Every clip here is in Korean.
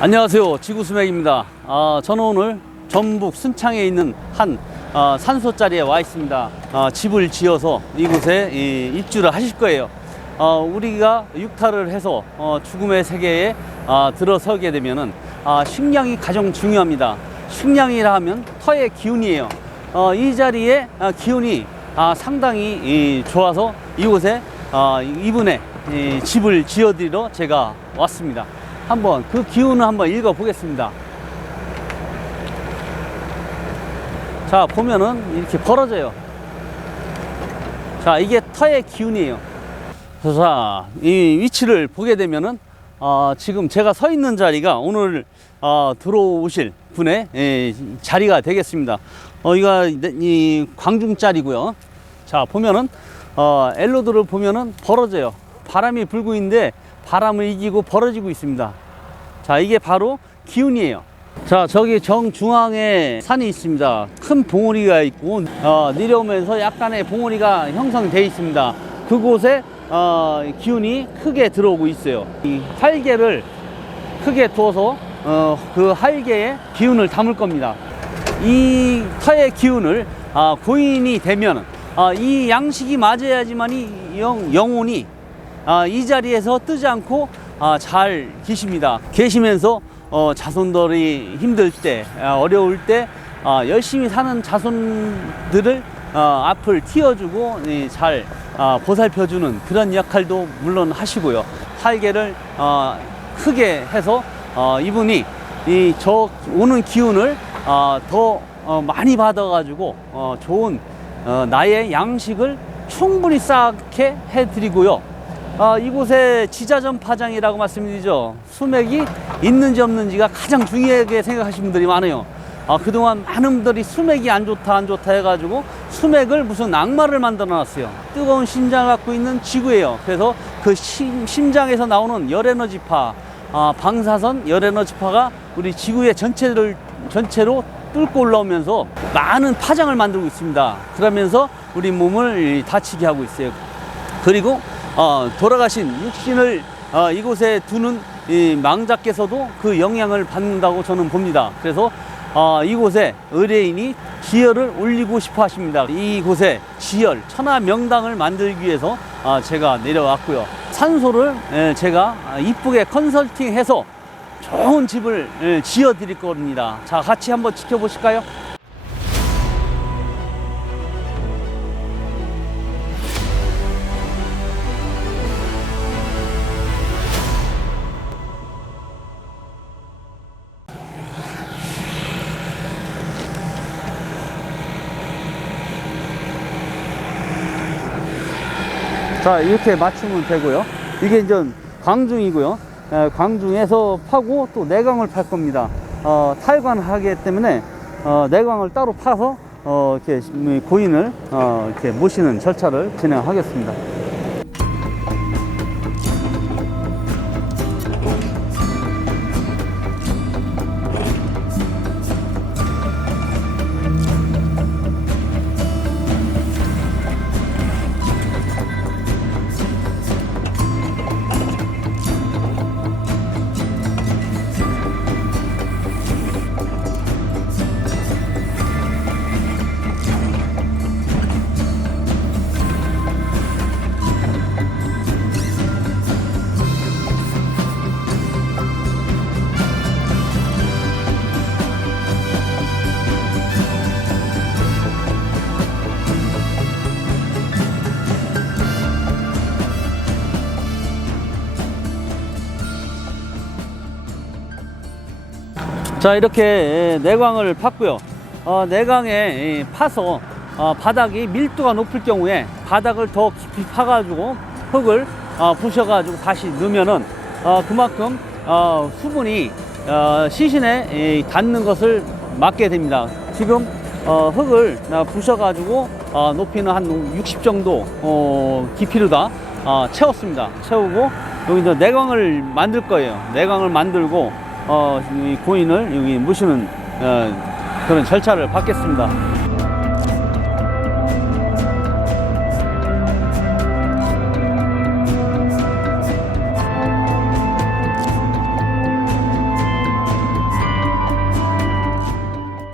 안녕하세요. 지구수맥입니다. 아, 저는 오늘 전북 순창에 있는 한 아, 산소자리에 와 있습니다. 아, 집을 지어서 이곳에 이, 입주를 하실 거예요. 어, 우리가 육타를 해서 어, 죽음의 세계에 아, 들어서게 되면은 아, 식량이 가장 중요합니다. 식량이라 하면 터의 기운이에요. 어, 이 자리에 아, 기운이 아, 상당히 이, 좋아서 이곳에 아, 이분의 이, 집을 지어드리러 제가 왔습니다. 한번 그 기운을 한번 읽어 보겠습니다. 자, 보면은 이렇게 벌어져요. 자, 이게 터의 기운이에요. 자, 이 위치를 보게 되면은 어, 지금 제가 서 있는 자리가 오늘 어, 들어오실 분의 예, 자리가 되겠습니다. 어, 이가 이 광중짜리고요. 자, 보면은 어, 엘로드를 보면은 벌어져요. 바람이 불고 있는데 바람을 이기고 벌어지고 있습니다. 자, 이게 바로 기운이에요. 자, 저기 정중앙에 산이 있습니다. 큰 봉우리가 있고, 어, 내려오면서 약간의 봉우리가 형성되어 있습니다. 그곳에, 어, 기운이 크게 들어오고 있어요. 이 활개를 크게 두어서, 어, 그 활개에 기운을 담을 겁니다. 이 터의 기운을, 아, 고인이 되면, 아, 이 양식이 맞아야지만 이 영, 영혼이 아, 이 자리에서 뜨지 않고 아, 잘 계십니다. 계시면서 어, 자손들이 힘들 때, 아, 어려울 때 아, 열심히 사는 자손들을 어, 앞을 틔워주고 이, 잘 아, 보살펴주는 그런 역할도 물론 하시고요. 활개를 어, 크게 해서 어, 이분이 이 저 오는 기운을 어, 더 어, 많이 받아가지고 어, 좋은 어, 나의 양식을 충분히 쌓게 해드리고요. 아, 이곳에 지자전 파장이라고 말씀드리죠. 수맥이 있는지 없는지가 가장 중요하게 생각하시는 분들이 많아요. 아, 그동안 많은 분들이 수맥이 안 좋다, 안 좋다 해가지고 수맥을 무슨 악마를 만들어 놨어요. 뜨거운 심장을 갖고 있는 지구예요. 그래서 그 심, 심장에서 나오는 열에너지파, 아, 방사선 열에너지파가 우리 지구의 전체를, 전체로 뚫고 올라오면서 많은 파장을 만들고 있습니다. 그러면서 우리 몸을 다치게 하고 있어요. 그리고 어, 돌아가신 육신을 어, 이곳에 두는 이 망자께서도 그 영향을 받는다고 저는 봅니다. 그래서 어, 이곳에 의뢰인이 지혈을 올리고 싶어 하십니다. 이곳에 지혈, 천하 명당을 만들기 위해서 어, 제가 내려왔고요. 산소를 예, 제가 이쁘게 컨설팅해서 좋은 집을 예, 지어 드릴 겁니다. 자, 같이 한번 지켜보실까요? 자 이렇게 맞추면 되고요. 이게 이제 광중이고요. 에, 광중에서 파고 또 내광을 팔 겁니다. 어, 탈관하기 때문에 어, 내광을 따로 파서 어, 이렇게 고인을 어, 이렇게 모시는 절차를 진행하겠습니다 자 이렇게 내광을 팠고요. 어, 내광에 파서 어, 바닥이 밀도가 높을 경우에 바닥을 더 깊이 파가지고 흙을 어, 부셔가지고 다시 넣으면은 어, 그만큼 어, 수분이 어, 시신에 이, 닿는 것을 막게 됩니다. 지금 어, 흙을 어, 부셔가지고 어, 높이는 한 60 정도 어, 깊이로 다 어, 채웠습니다. 채우고 여기 이제 내광을 만들 거예요. 내광을 만들고 어, 이 고인을 여기 모시는 어, 그런 절차를 받겠습니다.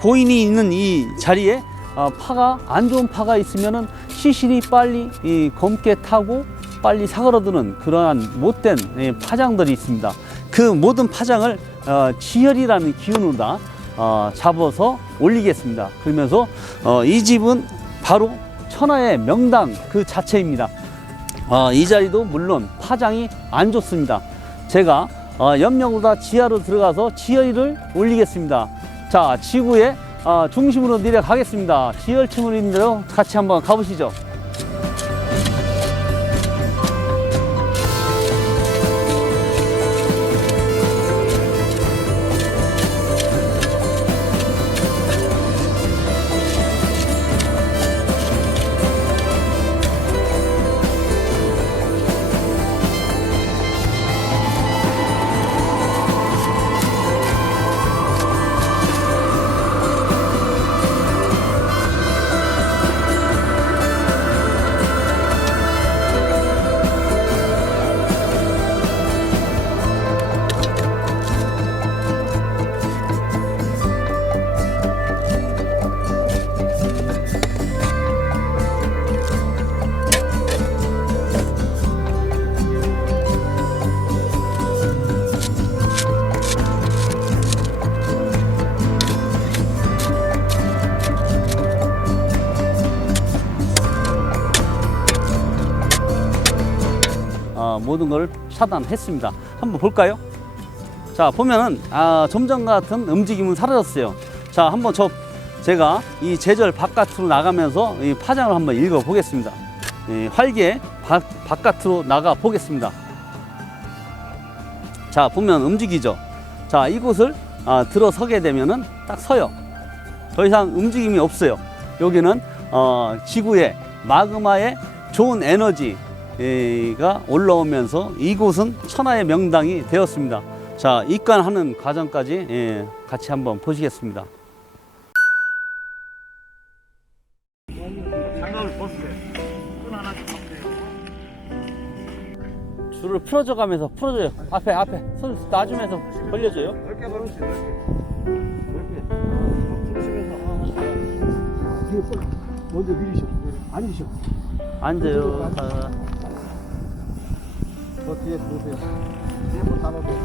고인이 있는 이 자리에 어, 파가 안 좋은 파가 있으면은 시실이 빨리 이 검게 타고 빨리 사그러드는 그러한 못된 예, 파장들이 있습니다. 그 모든 파장을 어, 지혈이라는 기운으로 다 어, 잡아서 올리겠습니다. 그러면서 어, 이 집은 바로 천하의 명당 그 자체입니다. 어, 이 자리도 물론 파장이 안 좋습니다. 제가 어, 염력보다 지하로 들어가서 지혈을 올리겠습니다. 자, 지구의 어, 중심으로 내려가겠습니다. 지혈층으로 있는 대로 같이 한번 가보시죠. 모든 걸 차단했습니다. 한번 볼까요? 자 보면은 아, 점점 같은 움직임은 사라졌어요. 자 한번 저 제가 이 제절 바깥으로 나가면서 이 파장을 한번 읽어 보겠습니다. 이 활개 바, 바깥으로 나가 보겠습니다. 자 보면 움직이죠. 자 이곳을 아, 들어서게 되면은 딱 서요. 더 이상 움직임이 없어요. 여기는 어, 지구의 마그마의 좋은 에너지 가 올라오면서 이곳은 천하의 명당이 되었습니다. 자, 입관하는 과정까지 예, 같이 한번 보시겠습니다. 줄을 풀어줘 가면서 풀어줘요. 앞에, 앞에. 손 놔주면서 벌려줘요. 넓게 벌으세요. 넓게. 넓게. 풀으시면서. 먼저 밀으셔. 앉으셔. 앉아요. 자, 저 뒤에 보세요. 뒤에 다 넣으세요.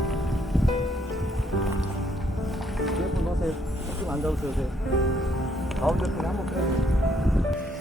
뒤에 분 넣으세요. 좀 앉아보세요. 가운데 끈 한번 빼세요.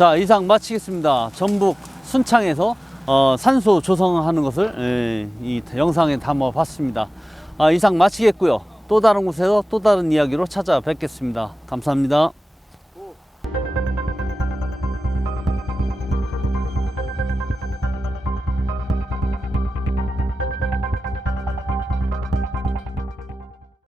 자, 이상 마치겠습니다. 전북 순창에서 어, 산소 조성하는 것을 에, 이 영상에 담아 봤습니다. 아, 이상 마치겠고요. 또 다른 곳에서 또 다른 이야기로 찾아뵙겠습니다. 감사합니다.